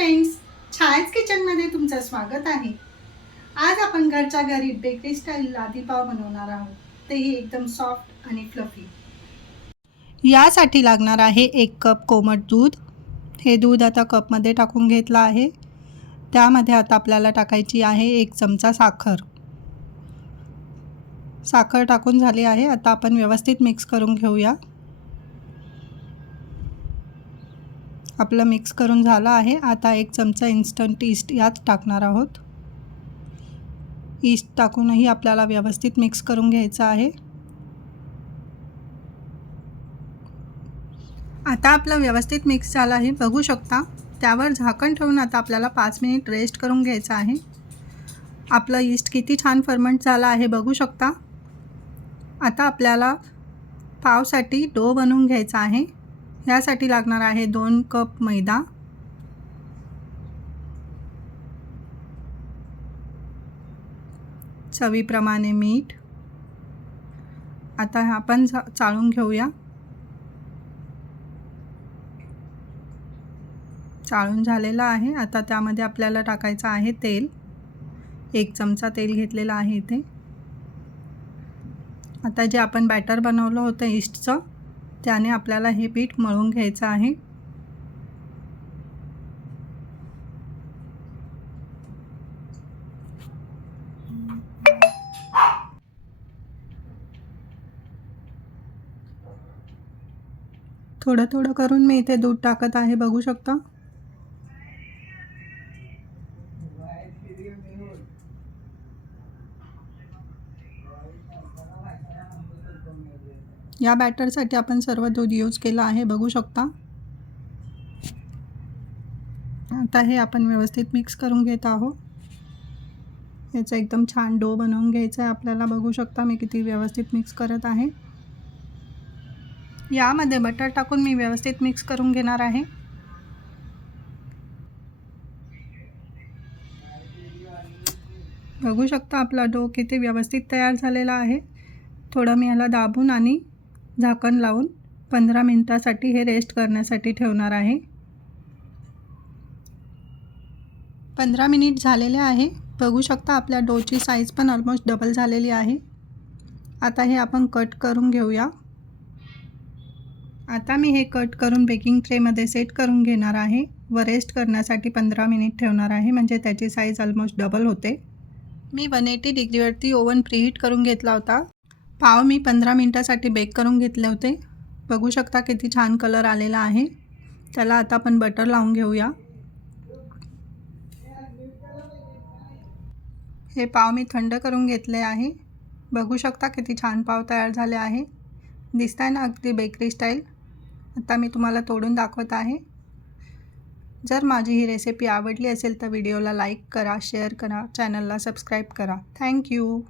Friends, छायाच किचनमध्ये तुमचं स्वागत आहे। आज आपण घरच्या घरी बेकरी स्टाईल लादी पाव बनवणार आहोत, तेही एकदम सॉफ्ट आणि फ्लफी। यासाठी लागणार आहे 1 कप कोमट दूध। हे दूध आता कपमध्ये टाकून घेतलं आहे। त्यामध्ये आता आपल्याला टाकायची आहे 1 चमचा साखर। साखर टाकून झाली आहे। आता आपण व्यवस्थित मिक्स करून घेऊया। आपलं मिक्स करून झालं आहे। आता 1 चमचा इन्स्टंट ईस्ट यात टाकणार आहोत। ईस्ट टाकूनही आपल्याला व्यवस्थित मिक्स करून घ्यायचं आहे। आता आपलं व्यवस्थित मिक्स झालं आहे, बघू शकता। त्यावर झाकण ठेवून आता आपल्याला 5 मिनिट रेस्ट करून घ्यायचं आहे। आपलं ईस्ट किती छान फर्मेंट झालं आहे, बघू शकता। आता आपल्याला पावसाठी डो बनवून घ्यायचा आहे। यासाठी लागणार आहे 2 कप मैदा, चवीप्रमाणे मीठ। आता आपण चाळून घेऊया। चाळून झालेला आहे। आता त्यामध्ये आपल्याला टाकायचं आहे तेल। 1 चमचा तेल घेतलेला आहे इथे। आता जे आपण बॅटर बनवलं होतं ईस्टचं, त्याने आपल्याला हे पीठ मळून घ्यायचं आहे। थोडं थोडं करून मी इथे दूध टाकत आहे, बघू शकता। या बॅटरसाठी आपण सर्व दूध यूज केलं आहे, बघू शकता। आता हे आपण व्यवस्थित मिक्स करून घेत आहोत। याचा एकदम छान डो बनवून घ्यायचा आहे आपल्याला, बघू शकता मी किती व्यवस्थित मिक्स करत आहे। यामध्ये बटर टाकून मी व्यवस्थित मिक्स करून घेणार आहे। बघू शकता आपला डो किती व्यवस्थित तयार झालेला आहे। थोडं मी याला दाबून आणि झाकण लावून 15 मिनिटासाठी हे रेस्ट करण्यासाठी ठेवणार आहे। 15 मिनिट झालेले आहे, बघू शकता। आपल्या डोची साईज पण ऑलमोस्ट डबल झालेली आहे। आता हे आपण कट करून घेऊया। आता मी हे कट करून बेकिंग ट्रेमध्ये सेट करून घेणार आहे व रेस्ट करण्यासाठी 15 मिनिट ठेवणार आहे, म्हणजे त्याची साईज ऑलमोस्ट डबल होते। मी 180 डिग्रीवरती ओव्हन प्रीहीट करून घेतला होता। पाव मी 15 मिनिटासाठी बेक करून घेतले होते। बघू शकता किती छान कलर आलेला आहे। त्याला आता आपण बटर लावून घेऊया। हे पाव मी थंड करून घेतले आहे। बघू शकता किती छान पाव तयार झाले आहे। दिसत आहे ना अगदी बेकरी स्टाईल। आता मी तुम्हाला तोडून दाखवत आहे। जर माझी ही रेसिपी आवडली असेल तर व्हिडिओला लाईक करा, शेअर करा, चॅनलला सबस्क्राईब करा। थँक्यू।